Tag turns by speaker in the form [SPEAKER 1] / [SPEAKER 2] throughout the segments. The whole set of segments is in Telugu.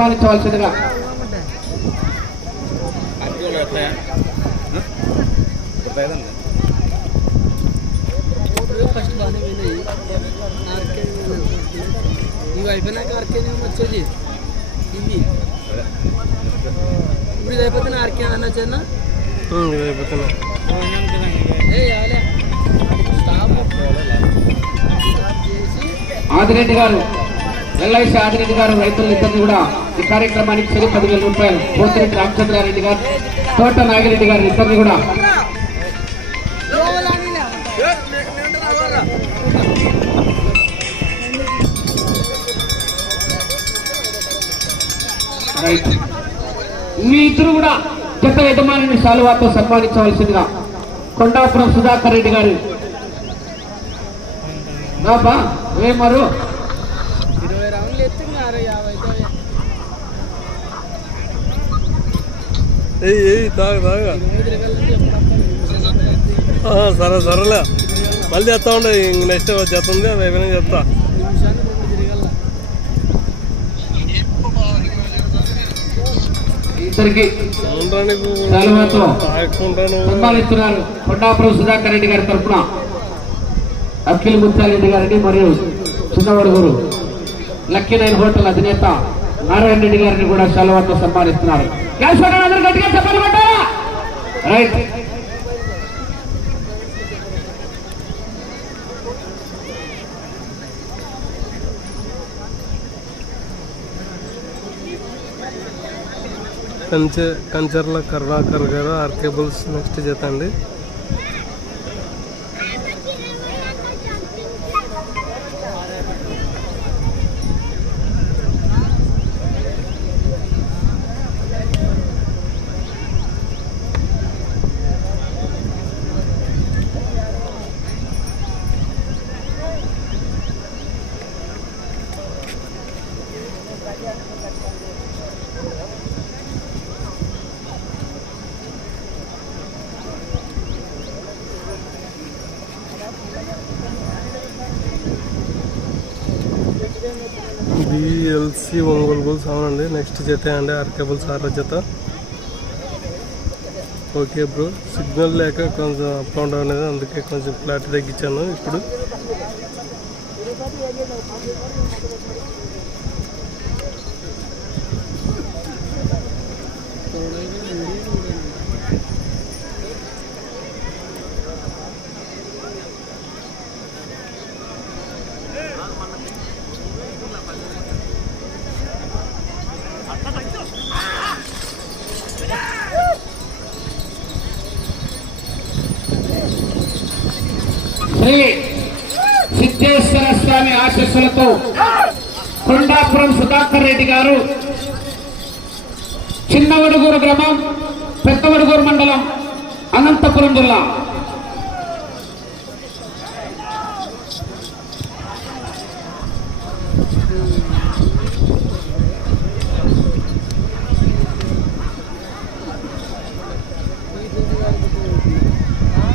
[SPEAKER 1] పాలించవలసిందిగా.
[SPEAKER 2] ఫస్ట్ బాగానే పోయినాయి ఇవి అయిపోయినాక ఆర్కే వచ్చేది ఇది ఇప్పుడు ఇది అయిపోతే ఆర్కే అన్న వచ్చేనా ఏ
[SPEAKER 1] ఆదిరెడ్డి గారు. ఎల్ఐసి ఆదిరెడ్డి గారు రైతులు ఇద్దరిని కూడా ఈ కార్యక్రమానికి చెరి పదివేల రూపాయలు పోతిరెడ్డి రామచంద్రారెడ్డి గారు తోట నాగిరెడ్డి గారు ఇద్దరిని కూడా రైట్ మీ ఇద్దరు కూడా జత యజమానిని శాలువాతో సన్మానించవలసిందిగా కొండాపురం సుధాకర్ రెడ్డి గారు. రాబా ఏమారు
[SPEAKER 2] ఇరవై రౌండ్లు ఎత్తే ఇంకా అరవై యాభై అవుతాయి.
[SPEAKER 3] ఏయ్ ఏయ్ తాగ తాగ. సరే సరేలే. మళ్ళీ చేస్తా ఉండే ఇంక నెక్స్ట్ జత ఉంది అది అయిపోయినా చెప్తా.
[SPEAKER 1] కొండాపురం సుధాకర్ రెడ్డి గారి తరఫున. అఖిల్ ముత్యాలరెడ్డి గారిని మరియు చిన్నవడుగురు లక్కీ నైన్ హోటల్ అధినేత నారాయణ రెడ్డి గారిని కూడా శాలువాతో సన్మానిస్తున్నారు. క్యాష్ అందరూ గట్టిగా చెప్పాలి పట్టారా? రైట్.
[SPEAKER 3] కంచె కంచర్ల కరుణాకర్ గారు ఆర్కేబుల్స్ నెక్స్ట్ జత అండి బిఎల్సి ఒంగోలు గోల్స్ అవునండి నెక్స్ట్ జత అండి ఆర్కేబుల్స్ ఆర్ల జత. ఓకే బ్రో సిగ్నల్ లేక కొంచెం అప్ అండ్ డౌన్ అనేది అందుకే కొంచెం ఫ్లాట్ తగ్గించాను ఇప్పుడు.
[SPEAKER 1] శ్రీ సిద్ధేశ్వర స్వామి ఆశస్సులతో కొండాపురం సుధాకర్ రెడ్డి గారు చిన్నవడుగూరు గ్రామం పెద్దవడుగూరు మండలం అనంతపురం జిల్లా.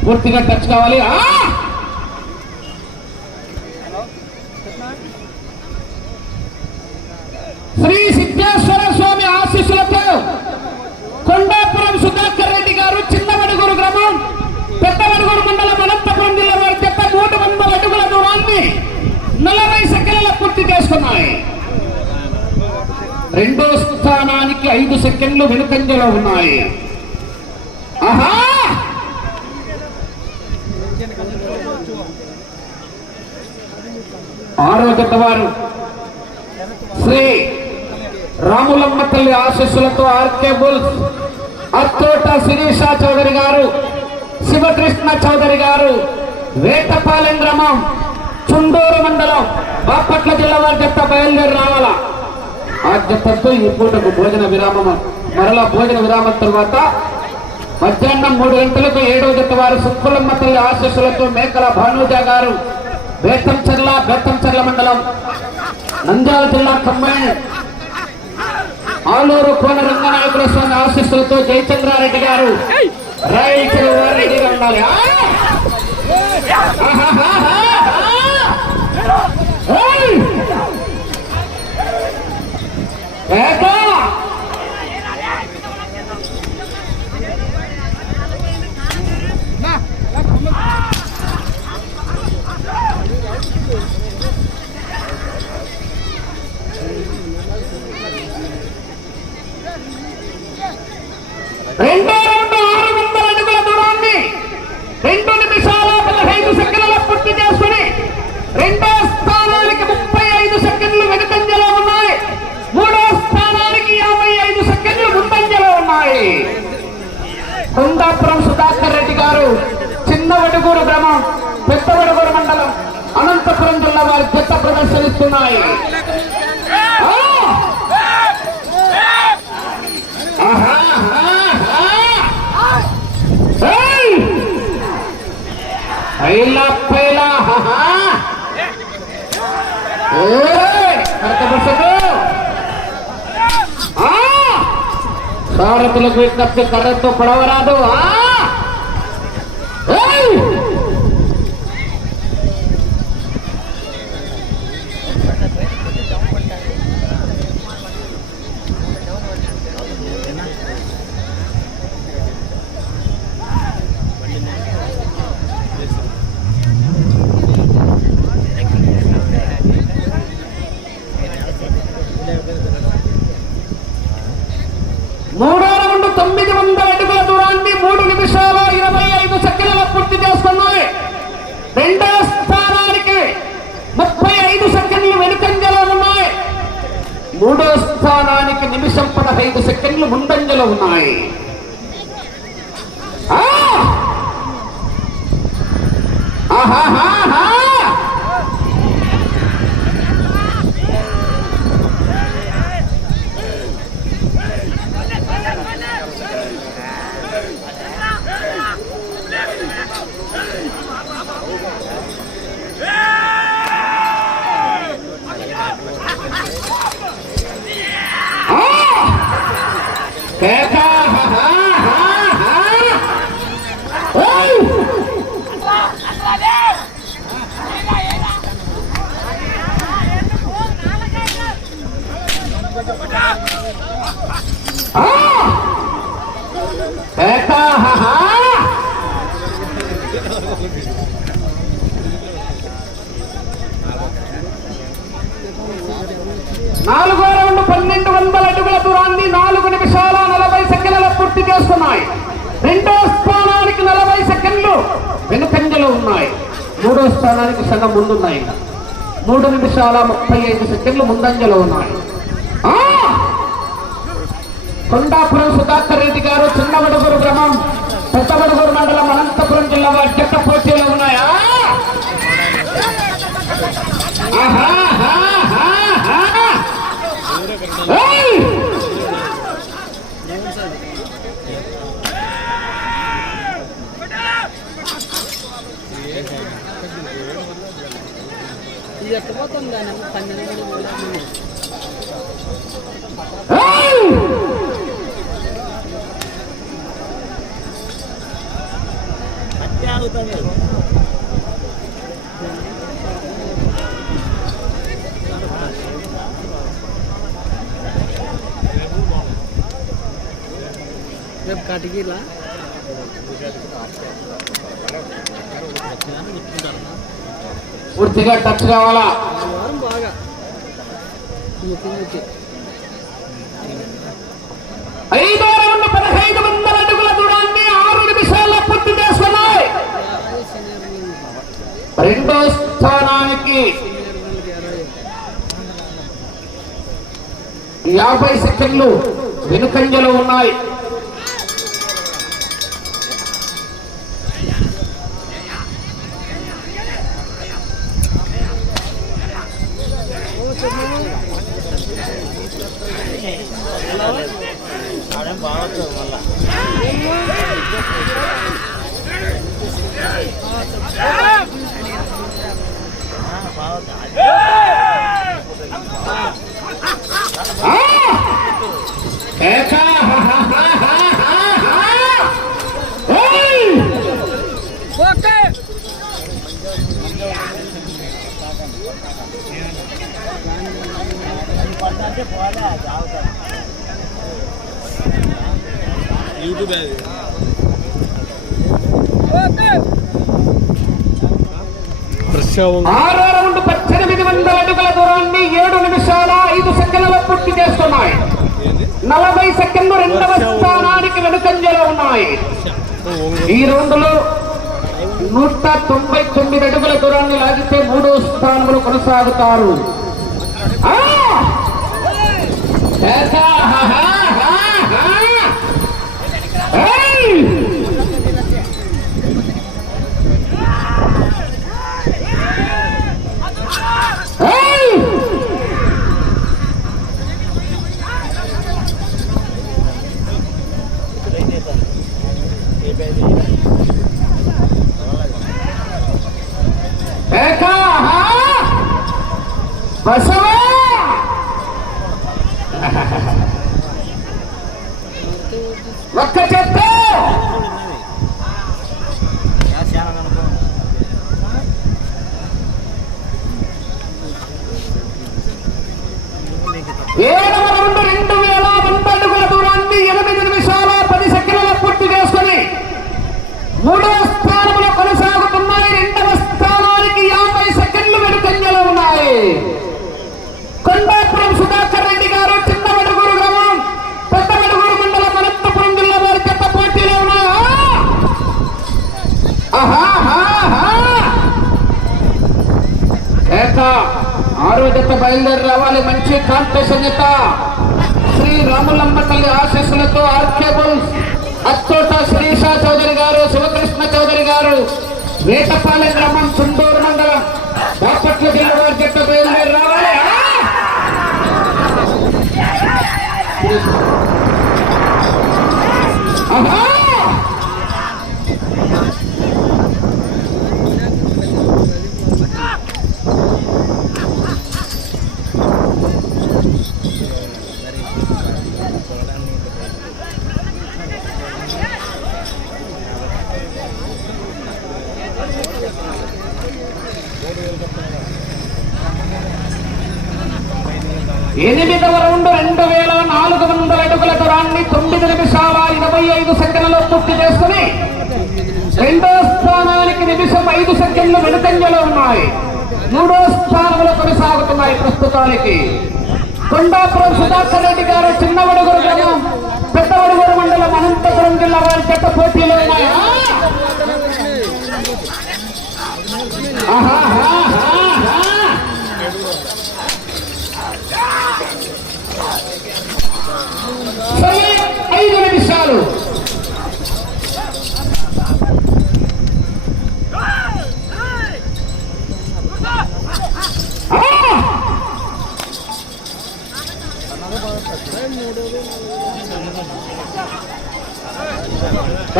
[SPEAKER 1] పూర్తిగా టచ్ కావాలి ఆ! శ్రీ సిద్ధేశ్వర స్వామి ఆశీస్సులతో కొండాపురం సుధాకర్ రెడ్డి గారు చిన్నవడుగురు గ్రామం పెద్దవడుగురు మండలం అనంతపురం జిల్లా వారి చెత్త మూడు వందల అడుగుల దూరాన్ని నలభై సెకండ్ల పూర్తి చేసుకున్నాయి. రెండో స్థానానికి ఐదు సెకండ్లు వెనుకంజలో ఉన్నాయి. ఆహా! ఆరో జత వారు శ్రీ రాములమ్మ తల్లి ఆశస్సులతో ఆర్కే బుల్స్ అత్తోట శిరీష చౌదరి గారు శివకృష్ణ చౌదరి గారు వేటపాలెం గ్రామం చుండూరు మండలం బాపట్ల జిల్లా వారి జత బయలుదేరి రావాలా? ఆ జతతో ఈ పూటకు భోజన విరామం మరలా భోజన విరామం తర్వాత మధ్యాహ్నం మూడు గంటలకు ఏడవ జత వారు సుక్కులమ్మ తల్లి ఆశీస్సులతో మేకల భానుజా గారు బేతంచెర్ల బేతంచెర్ల మండలం నంద్యాల జిల్లా కమ్మాయి ఆలూరు కోన రంగనాయకుల స్వామి ఆశీస్సులతో జయచంద్రారెడ్డి గారు రైతులు రెడీగా ఉండాలి. ఆ! ఆహాహాహా! ఏయ్! కేక రెండో రౌండ్ ఆరు వందల అడుగుల దూరాన్ని రెండు నిమిషాల పదహైదు సెకండ్ల పూర్తి చేసుకుని రెండో స్థానానికి ముప్పై ఐదు సెకండ్లు వెనుకంజలో ఉన్నాయి మూడో స్థానానికి యాభై ఐదు సెకండ్లు ముందంజలో ఉన్నాయి కొండాపురం సుధాకర్ రెడ్డి గారు చిన్న వడుగూరు గ్రామం పెద్ద వడుగూరు మండలం అనంతపురం జిల్లా వారి జత ప్రదర్శనిస్తున్నాయి ఆ! ఆహా, ఆహా. ఏయ్! పైలా పైలా ఆహా. ఏయ్! కరకబసకు. ప్రసరిస్తున్నాయి సారథులకు విజ్ఞప్తి కర్రతో పడవరాదు. ఆ! ఏయ్! మూడో రౌండ్ తొమ్మిది వందల అడుగుల దూరాన్ని మూడు నిమిషాల ఇరవై ఐదు సెకండ్ల పూర్తి చేసుకున్నాయి రెండో స్థానానికి ముప్పై ఐదు సెకండ్లు వెనుకంజలో ఉన్నాయి మూడో స్థానానికి నిమిషం పదహైదు సెకండ్లు ముందంజలో ఉన్నాయి ఆ! ఆహాహాహా! ఆ! కేక! ఆహాహాహా! ఓయ్! ఆ! కేక! ఆహాహా! నాలుగో రౌండ్ పన్నెండు వందల అడుగుల దూరాన్ని నాలుగు నిమిషాల నలభై సెకండ్ల పూర్తి చేస్తున్నాయి. రెండో స్థానానికి నలభై సెకండ్లు వెనుకంజలు ఉన్నాయి. మూడో స్థానానికి సగం ముందున్నాయి. మూడు నిమిషాల ముప్పై ఐదు సెకండ్లు ముందంజలో ఉన్నాయి. కొండాపురం సుధాకర్ రెడ్డి గారు చిన్నవడుగురు గ్రామం పెద్దవడుగురు మండలం అనంతపురం జిల్లా వారి చెత్త పోటీలో ఉన్నాయా!
[SPEAKER 2] ఇది ఎట్ట పోతుంది పన్నెండు
[SPEAKER 1] ఏయ్!
[SPEAKER 2] రేపు కటికీలా
[SPEAKER 1] పూర్తిగా టచ్ కావాలా
[SPEAKER 2] వారం బాగా
[SPEAKER 1] రెండో స్థానానికి యాభై సెకండ్లు వెనుకంజలో ఉన్నాయి.
[SPEAKER 2] యూట్యూబ్ అది
[SPEAKER 3] ప్రశాంత్
[SPEAKER 1] ఆరో రౌండ్ పద్దెనిమిది వందల అడుగుల దూరాన్ని ఏడు నిమిషాల ఐదు సెకండ్లలో పూర్తి చేస్తున్నాయి. నలభై సెకండ్లు రెండవ స్థానానికి వెనుకంజలో ఉన్నాయి. ఈ రౌండ్లో నూట తొంభై తొమ్మిది అడుగుల దూరాన్ని లాగితే మూడో స్థానంలో కొనసాగుతారు. 别跳哈 ఏడవ రౌండ్ రెండు వేల వంద అడుగుల దూరాన్ని ఎనిమిది నిమిషాల పది సెకండ్ల పూర్తి చేసుకుని మూడో స్థానంలో కొనసాగుతున్నాయి రెండవ స్థానానికి యాభై సెకండ్లు వెనుకంజలో ఉన్నాయి కొండాపురం సుధాకర్ రెడ్డి గారు చిన్న వెడుగురు గ్రామం పెద్ద వెడుగురు మండలం అనంతపురం జిల్లా వారి పెద్ద పోటీలో ఉన్నాయా ఆహాహాహా. ఏక ఆరో జత బయలుదేరి రావాలి. మంచి కాంపిటీషన్ జత శ్రీ రాములమ్మ తల్లి ఆశీస్సులతో ఆర్కేబుల్స్ అచ్చోట శ్రీషా చౌదరి గారు శివకృష్ణ చౌదరి గారు వేటపాలెం గ్రామం చుండూరు మండలం బాపట్ల జిల్లా వారి జత బయలుదేరి రావాలి ఆ! ఆహా! ఎనిమిది రౌండ్ రెండు వేల నాలుగు వందల అడుగుల దూరాన్ని తొమ్మిది నిమిషాల ఇరవై ఐదు సెకండ్లలో పూర్తి చేసుకుని రెండో స్థానానికి నిమిషం ఐదు సెకండ్లు వెనుకంజలో ఉన్నాయి. మూడో స్థానంలో కొనసాగుతున్నాయి ప్రస్తుతానికి. కొండాపురం సుధాకర్ రెడ్డి గారు చిన్నవడుగురు గ్రామం పెద్దవడుగురు మండలం అనంతపురం జిల్లా వారి చెత్త పోటీలో ఉన్నాయా. ఐదు నిమిషాలు ఆ!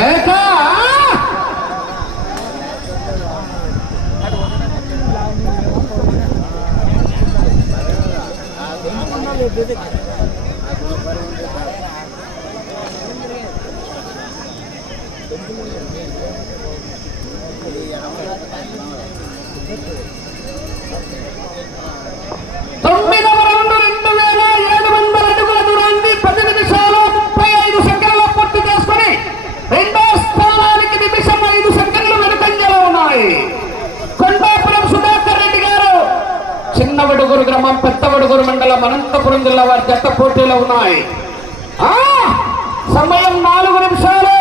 [SPEAKER 1] ఏకా! తొమ్మిదవ రౌండ్ రెండు వేల ఏడు వందల అడుగుల దూరాన్ని పది నిమిషాలు ముప్పై ఐదు సెకండ్ల పూర్తి చేసుకుని రెండో స్థానానికి నిమిషం ఐదు సెకండ్లు వెనుకంజలో ఉన్నాయి కొండాపురం సుధాకర్ రెడ్డి గారు చిన్నవడుగురు గ్రామం పెద్దవడుగురు మండలం అనంతపురం జిల్లా వారి జట్ట పోటీలో ఉన్నాయి. సమయం నాలుగు నిమిషాలు.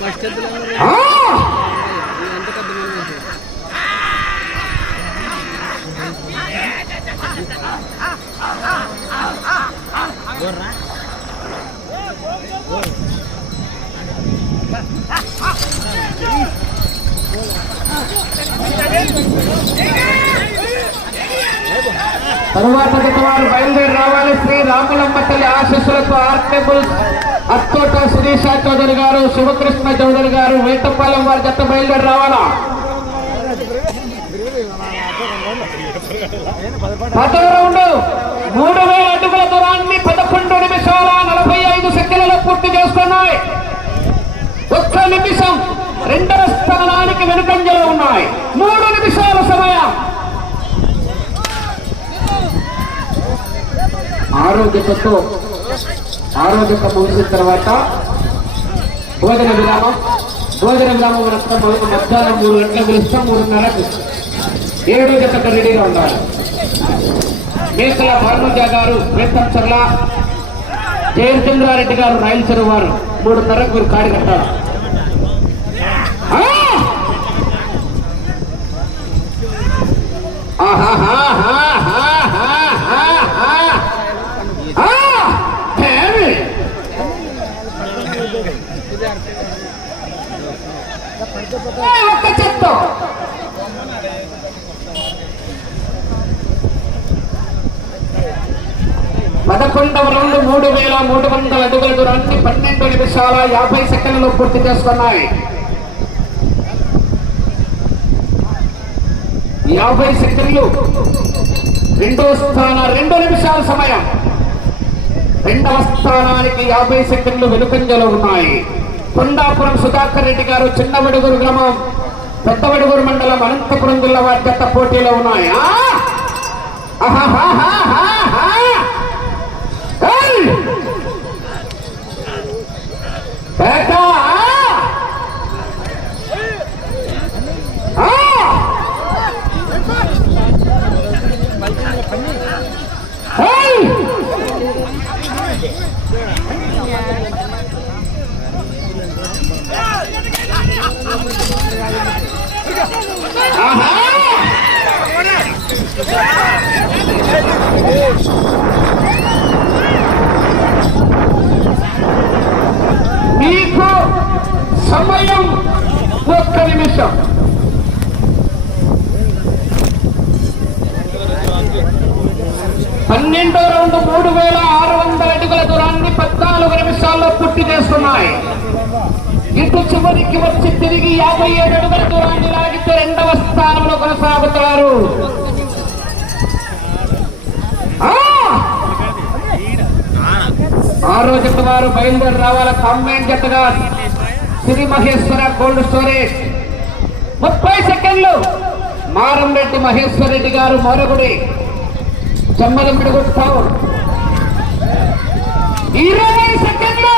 [SPEAKER 2] ఫస్ట్
[SPEAKER 1] తరువాత వారు బయలుదేరి రావాలి. శ్రీ రాములమ్మ తల్లి ఆశీస్సులతో ఆర్టేబుల్ అత్తోట శిరీష చౌదరి గారు శివకృష్ణ చౌదరి గారు వేటపాలెం వారి జత బయలుదేరి రావాలా? పదో రౌండ్ మూడు వేల అడుగుల దూరాన్ని పదకొండు నిమిషాల నలభై ఐదు సెకండ్లలో పూర్తి చేసుకున్నాయి నిమిషం రెండవ స్థానానికి వెనుకంజలో ఉన్నాయి. మూడు నిమిషాల సమయం ఆరోగ్యతతో ఆరోగ్యత ముగిసిన తర్వాత భోజన విరామం భోజన విరామం అనంతరం మనకు మధ్యాహ్నం మూడు గంటలకు ఇష్టం మూడున్నరకు ఏడు గంటలకు రెడీగా ఉండాలి. మేకల భానుజా గారు వేతంచర్ల జయచంద్రారెడ్డి గారు రాయలసీమ వారు మూడున్నరకు మీరు కాడి కట్టాలి. ఆహాహా! ఏ, చెత్త పదకొండవ రౌండ్ మూడు వేల మూడు వందల అడుగుల దూరాన్ని పన్నెండు నిమిషాల యాభై సెకండ్లు పూర్తి చేసుకున్నాయి యాభై సెకండ్లు. రెండో స్థాన రెండు నిమిషాల సమయం. రెండవ స్థానానికి యాభై సెకండ్లు వెనుకంజలో ఉన్నాయి. కొండాపురం సుధాకర్ రెడ్డి గారు చిన్నవడుగురు గ్రామం పెద్దవడుగురు మండలం అనంతపురం జిల్లా వారి గత పోటీలో ఉన్నాయా. ఆ! ఆహా! మీకు సమయం ఒక్క నిమిషం పన్నెండో రౌండ్ మూడు వేల ఆరు వందల అడుగుల దూరాన్ని పద్నాలుగు నిమిషాల్లో పూర్తి చేస్తున్నాయి ఇటు చివరికి వచ్చి తిరిగి యాభై ఏడు అడుగుల దూరాన్ని లాగితే రెండవ స్థానంలో కొనసాగుతారు. ఆ! ఆరో జత వారు బయలుదేరి రావాల. కంబైన్ జతగా శ్రీ మహేశ్వర కోల్డ్ స్టోరేజ్. ముప్పై సెకండ్లు. మారంరెడ్డి మహేశ్వర రెడ్డి గారు మరొకటి జమ్మలమిడి కొట్టావు ఇరవై సెకండ్లు.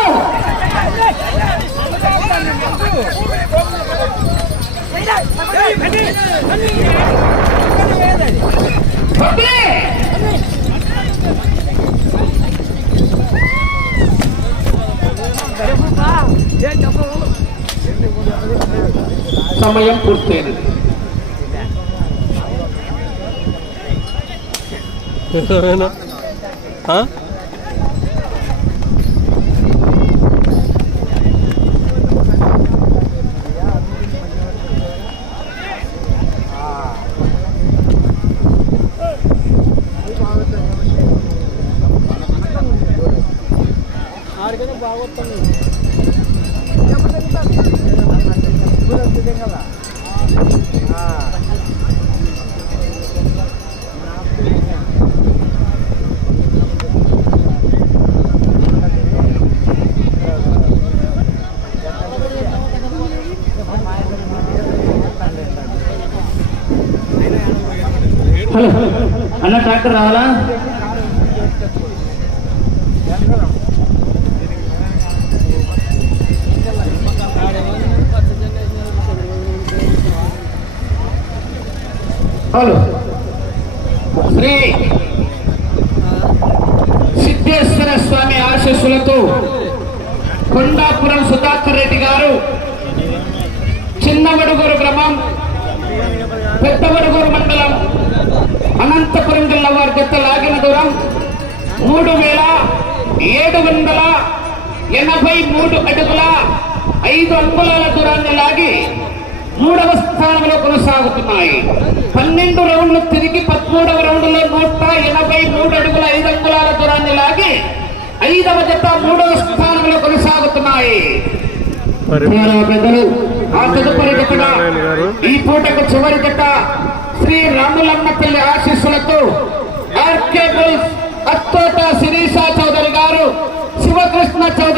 [SPEAKER 1] సమయం పూర్తయింది
[SPEAKER 3] ఏమైనా
[SPEAKER 1] హలో. అన్న ట్రాక్టర్ రావాలా హలో శ్రీ సిద్ధేశ్వర స్వామి ఆశీస్సులతో కొండాపురం సుధాకర్ రెడ్డి గారు చిన్నవడుగురు గ్రామం పెద్దవడుగురు మండలం అనంతపురం జిల్లా వారి జత లాగిన దూరం మూడు వేల ఏడు వందల ఎనభై మూడు అడుగుల ఐదు అంగుళాల దూరాన్ని లాగి మూడవ స్థానంలో కొనసాగుతున్నాయి. పన్నెండు రౌండ్లు తిరిగి పదమూడవ రౌండ్లో నూట ఎనభై మూడు అడుగుల ఐదు అంగుళాల దూరాన్ని లాగి ఐదవ జత మూడవ స్థానంలో కొనసాగుతున్నాయి. పెద్దలు ఆ తదుపరి జతగా ఈ పూటకు చివరి జత శ్రీ రాములమ్మ తల్లి ఆశీస్సులతో ఆర్కే బుల్స్ అత్తోట శిరీషా చౌదరి గారు శివకృష్ణ చౌదరి